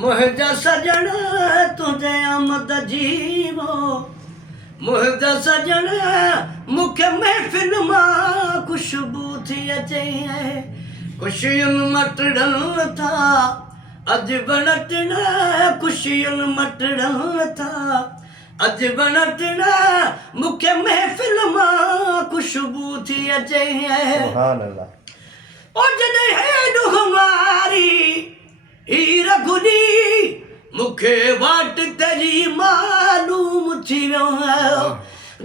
मुझा सजण तुझे आमद जीवो मुझा सजण मूंखे महफ़िल मां ख़ुशबू थी अचे ख़ुशियुनि मटड़नि था अॼु वणटिण ख़ुशियुनि मटड़नि था अॼु वणटिण मूंखे महफ़िल मां ख़ुशबू थी अचे ओ जॾहिं हेॾो हमारी हीर गुॾी मूंखे वाट तेरी मालूम थी वियो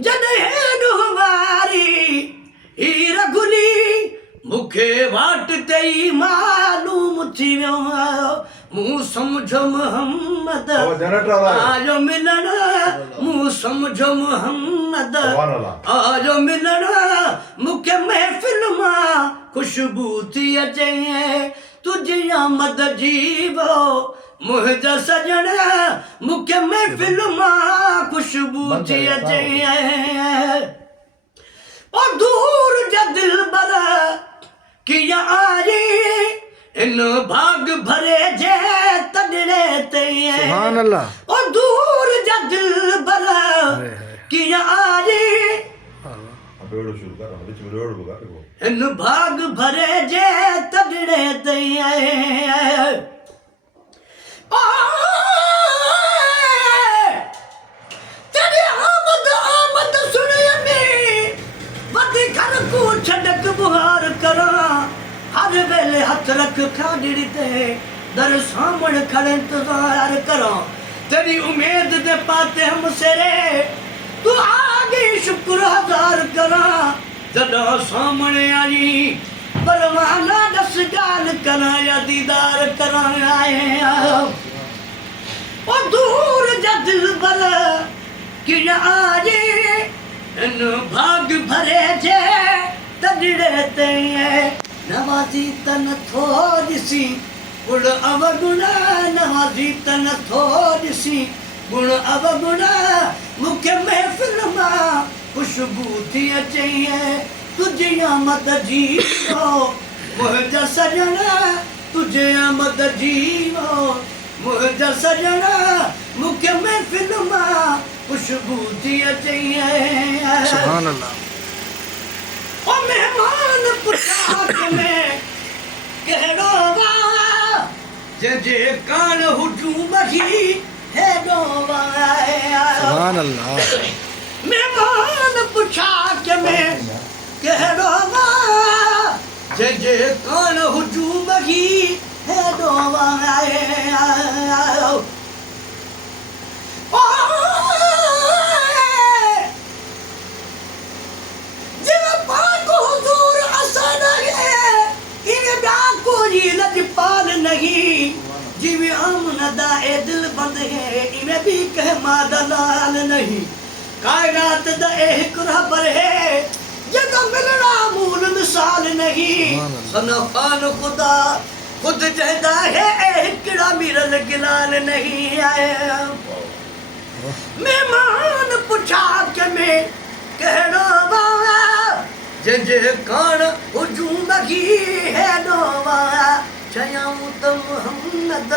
जॾहिं हेॾो हमारी हीर गुॾी मूंखे वाट तेरी मालूम थी वियो मूं सम्झो मोहम्मद आयो मिलण मूं सम्झो मोहम्मद आयो मिलण मूंखे महफ़िल मां ख़ुशबू थी अचे तुझी आमद जीवो मुझा सजण मूंखे महफ़िल मां ख़ुशबू थी अचे ओ दूर जा दिलबर कीअं आई इन भाग भरे जे तॾिड़े ते ओ दूर जा दिलबर कीअं आई इन भाग भरे जे तॾिड़े ते तेरी आमद आमद सुनिए में वधी घर को छडक बुहार करा हर वेले हथ रख खाड़िड़ी ते दर सामण खड़े इंतजार करा तेरी उम्मीद दे पाते हम सेरे तू आगे शुक्र हजार करा जदा सामने आई परवाना दस गाल करा या दीदार करा आए ओ दूर जा दिलबर कि आजे इन भाग भरे जे तड़िड़े ते नवाज़ी तन थो ॾिसी गुण अवगुण नवाज़ी तन थो ॾिसी गुण अवगुण मूंखे महफ़िल मां ख़ुशबू थी अचे तुझे आमद जीवो मुझा सजण तुझे आमद जीवो मुझा सजण मूंखे महफ़िल मां ख़ुशबू थी अचे सुभान अल्लाह ओ मेहमान पुछाक में कहिड़ो वा जंहिंजे कान हुजूम ही हेॾो वा सुभान अल्लाह मेहमान पुछाक में कहिड़ो वा जंहिंजे कान हुजूम ही हेॾो वा नहीं जिवे आमनदा ए दिल बंद है इवे भी कह मादलाल नहीं कायनात दा ए रबर है जग मिलना मूल मिसाल नहीं सनफान खुदा खुद जहदा है एकड़ा मिरल गिलाल नहीं आया मेहमान पुछा के में कहना वा जंहिंजे कान हुजूम की है नोवा चयाऊं त मोहम्मद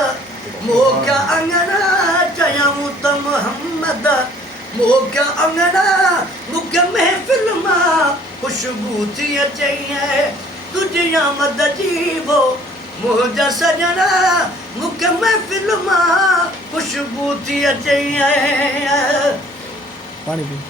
मोक्या अंगना चयाऊं त मोहम्मद मोक्या अंगना मूंखे महफ़िल मां ख़ुशबू थी अचे तुझी आमद जीवो मुझा सजण मूंखे महफ़िल मां ख़ुशबू थी अचे पानी पी